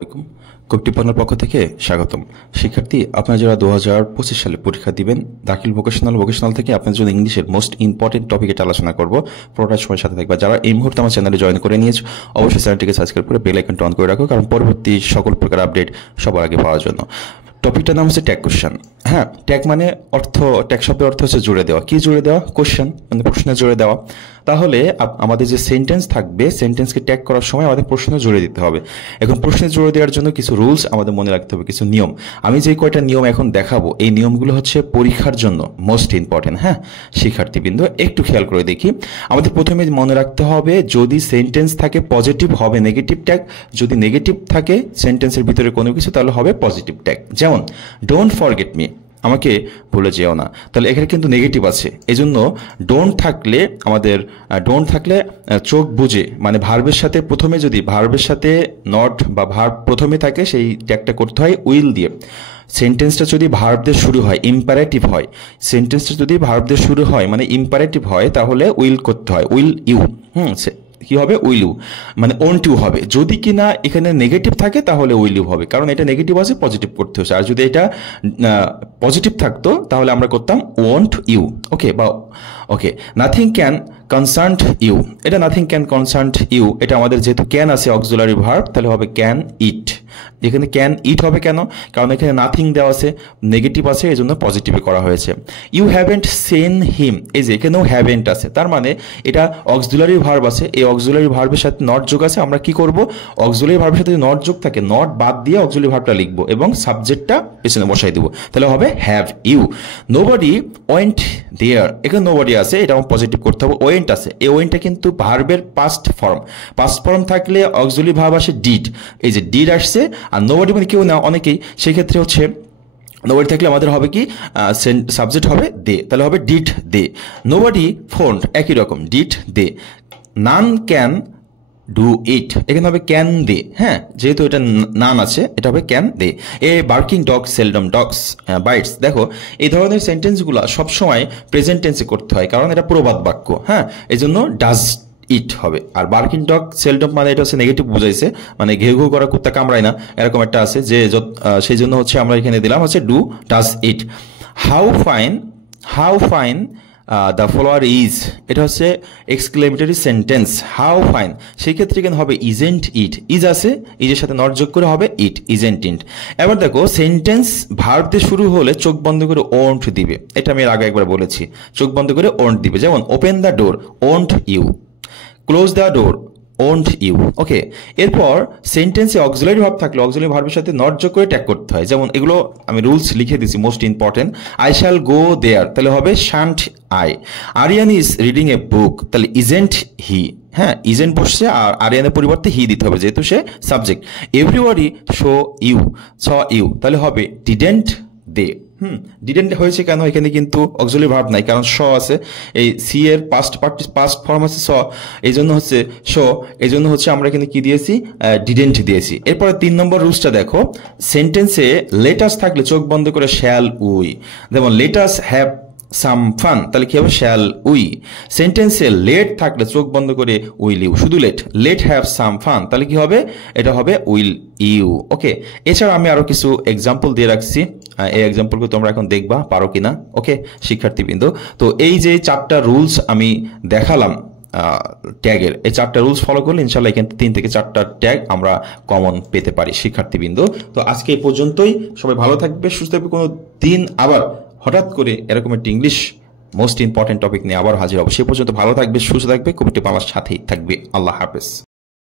আসসালামু আলাইকুম। কবিটিপনার পক্ষ থেকে স্বাগতম। শিক্ষার্থী, আপনারা যারা 2025 সালে পরীক্ষা দিবেন, দাখিল ভোকেশনাল থেকে আপনাদের জন্য ইংলিশের মোস্ট ইম্পর্টেন্ট টপিক এটা আলোচনা করব। পুরোটা সময় সাথে থাকবে। যারা এই মুহূর্তে আমার চ্যানেলে জয়েন করে নিয়েছো, অবশ্যই চ্যানেলটিকে সাবস্ক্রাইব করে বেল আইকনটা অন করে রাখো, কারণ পরবর্তী সকল প্রকার আপডেট সবার আগে পাওয়ার জন্য। টপিকটার নাম হচ্ছে ট্যাগ কোশ্চেন। হ্যাঁ, ট্যাগ মানে ট্যাগ শব্দের অর্থ হচ্ছে জুড়ে দেওয়া। কি জুড়ে দেওয়া? কোশ্চেন, মানে প্রশ্নে জুড়ে দেওয়া। তাহলে আমাদের যে সেন্টেন্স থাকবে, সেন্টেন্সকে ট্যাগ করার সময় আমাদের প্রশ্ন জুড়ে দিতে হবে। এখন প্রশ্নে জুড়ে দেওয়ার জন্য কিছু রুলস আমাদের মনে রাখতে হবে, কিছু নিয়ম। আমি যে কয়টা নিয়ম এখন দেখাবো, এই নিয়মগুলো হচ্ছে পরীক্ষার জন্য মোস্ট ইম্পর্টেন্ট। হ্যাঁ শিক্ষার্থীবৃন্দ, একটু খেয়াল করে দেখি। আমাদের প্রথমে মনে রাখতে হবে, যদি সেন্টেন্স থাকে পজিটিভ হবে নেগেটিভ ট্যাগ, যদি নেগেটিভ থাকে সেন্টেন্সের ভিতরে কোনো কিছু, তাহলে হবে পজিটিভ ট্যাগ। যেমন ডোন্ট ফরগেট মি, আমাকে ভুলে যেও না, তাহলে এখানে কিন্তু নেগেটিভ আছে। এই জন্য ডোন্ট থাকলে চোখ বুঝে, মানে ভার্বের সাথে প্রথমে, যদি ভার্বের সাথে নট বা ভার্ব প্রথমে থাকে, সেই ট্যাগটা করতে হয় উইল দিয়ে। সেন্টেন্সটা যদি ভার্ব দিয়ে শুরু হয়, ইম্পারেটিভ হয়, সেন্টেন্সটা যদি ভার্ব দিয়ে শুরু হয় মানে ইম্পারেটিভ হয়, তাহলে উইল করতে হয়, উইল ইউ। কি হবে? উইল ইউ, মানে ওন্ট ইউ হবে। যদি কিনা এখানে নেগেটিভ থাকে তাহলে উইল ইউ হবে, কারণ এটা নেগেটিভ আছে, পজিটিভ করতে হচ্ছে। আর যদি এটা পজিটিভ থাকতো তাহলে আমরা করতাম won't you. Okay, nothing can concern you. এটা নাথিং ক্যান কনসার্ন ইউ, এটা আমাদের যেহেতু ক্যান আছে অক্সিলারি ভার্ব, তাহলে হবে ক্যান ইট। এখানে ক্যান ইট হবে কেন? কারণ এখানে নাথিং দেওয়া আছে, নেগেটিভ আছে, এই জন্য পজিটিভে করা হয়েছে। ইউ হ্যাভেন্ট সিন হিম, এই যে এখানেও হ্যাভেন্ট আছে, তার মানে এটা অক্সিলারি ভার্ব আছে, এই অক্সিলারি ভার্বের সাথে নট যোগ আছে। আমরা কি করব? অক্সিলারি ভার্বের সাথে নট যোগ থাকে, নট বাদ দিয়ে অক্সিলারি ভার্বটা লিখবো এবং সাবজেক্টটা পেছনে বসাই দেবো, তাহলে হবে have you. Nobody went there, এখানে নোবডি আছে, এটা আমার পজিটিভ করতে হবে। ওয়েন্ট আছে, এই ওয়েন্টটা কিন্তু ভার্বের পাস্ট ফর্ম থাকলে অক্সিলারি ভার্ব আসে ডিড, এই যে ডিড আসছে। আর নোবডি মানে কেউ না, অনেকেই, সেই ক্ষেত্রে হচ্ছে নোবডি থাকলে আমাদের হবে কি, সাবজেক্ট হবে দে, তাহলে হবে ডিড দে। নোবডি ফোন্ড, একই রকম, did they. None can do it, এখানে হবে ক্যান দে। হ্যাঁ, যেহেতু এটা নান আছে, এটা হবে can they. A barking dog seldom dogs bites. দেখো, এই ধরনের সেন্টেন্সগুলো সবসময় প্রেজেন্ট টেন্সে করতে হয়, কারণ এটা প্রবাদ বাক্য। হ্যাঁ, এই জন্য ডাজ ইট হবে। আর বার্কিং ডগ সেলডম মানে এটা হচ্ছে নেগেটিভ বুঝাইছে, মানে ঘেউ ঘেউ করা কুত্তা কামড়ায় না, এরকম একটা আছে, যে সেই জন্য হচ্ছে আমরা এখানে দিলাম হচ্ছে do does it. How fine the follower is, এটা হচ্ছে এক্সক্লেমেটরি সেন্টেন্স। হাউ ফাইন, সেই ক্ষেত্রে কেন হবে ইজেন্ট ইট, ইজ আছে, ইজের সাথে নট যোগ করে হবে ইট, ইজেন্ট ইট। এবার দেখো, সেন্টেন্স ভার্ব দিয়ে শুরু হলে চোখ বন্ধ করে ওন্ট দিবে, এটা আমি এর আগে একবার বলেছি, চোখ বন্ধ করে ওন্ট দিবে। যেমন open the door, won't you. Close the door, won't you. Okay, এরপর সেন্টেন্সে অক্সিলারি ভার্ব থাকলে অক্সিলারি ভার্বের সাথে নট যোগ করে ট্যাগ করতে হয়। যেমন এগুলো আমি রুলস লিখে দিচ্ছি, most important. I shall go there, তাহলে হবে shan't I. Aryan is reading a book, তাহলে ইজেন্ট হি। হ্যাঁ, ইজেন্ট বসছে, আর আরিয়ানের পরিবর্তে হি দিতে হবে, যেহেতু সে সাবজেক্ট। এভরিবডি স ইউ, তাহলে হবে ডিডেন্ট দে। ডিডেন্ট হয়েছে কেন? এখানে কিন্তু অক্সিলারি ভার্ব নাই, কারণ স আছে, এই সি এর পাস্ট ফর্ম আছে স, এই জন্য হচ্ছে এই জন্য হচ্ছে আমরা এখানে কি দিয়েছি, ডিডেন্ট দিয়েছি। এরপরে 3 নম্বর রুলসটা দেখো, সেন্টেন্সে লেটাস থাকলে চোখ বন্ধ করে শ্যাল উই। যেমন লেটাস হ্যাভ সাম ফান, তাহলে কি হবে শ্যাল উই। সেন্টেন্সে লেট থাকলে চোখ বন্ধ করে উইল ইউ, শুধু লেট হ্যাভ সাম ফান, তাহলে কি হবে, এটা হবে উইল ইউ। ওকে, এছাড়া আমি আরো কিছু এক্সাম্পল দিয়ে রাখছি, এই এক্সাম্পলগুলো তোমরা এখন দেখবা পারো কিনা। ওকে শিক্ষার্থীবৃন্দ, তো এই যে 4টা রুলস আমি দেখালাম ট্যাগের, এই 4টা রুলস ফলো করলে ইনশাল্লাহ এখান 3 থেকে 4টা ট্যাগ আমরা কমন পেতে পারি শিক্ষার্থীবৃন্দ। তো আজকে এই পর্যন্তই, সবাই ভালো থাকবে, সুস্থ থাকবে। কোনো দিন আবার হঠাৎ করে এরকম একটি ইংলিশ মোস্ট ইম্পর্টেন্ট টপিক নিয়ে আবার হাজির হবো। সে পর্যন্ত ভালো থাকবে, সুস্থ থাকবে, কবিটি বাংলার সাথেই থাকবে। আল্লাহ হাফেজ।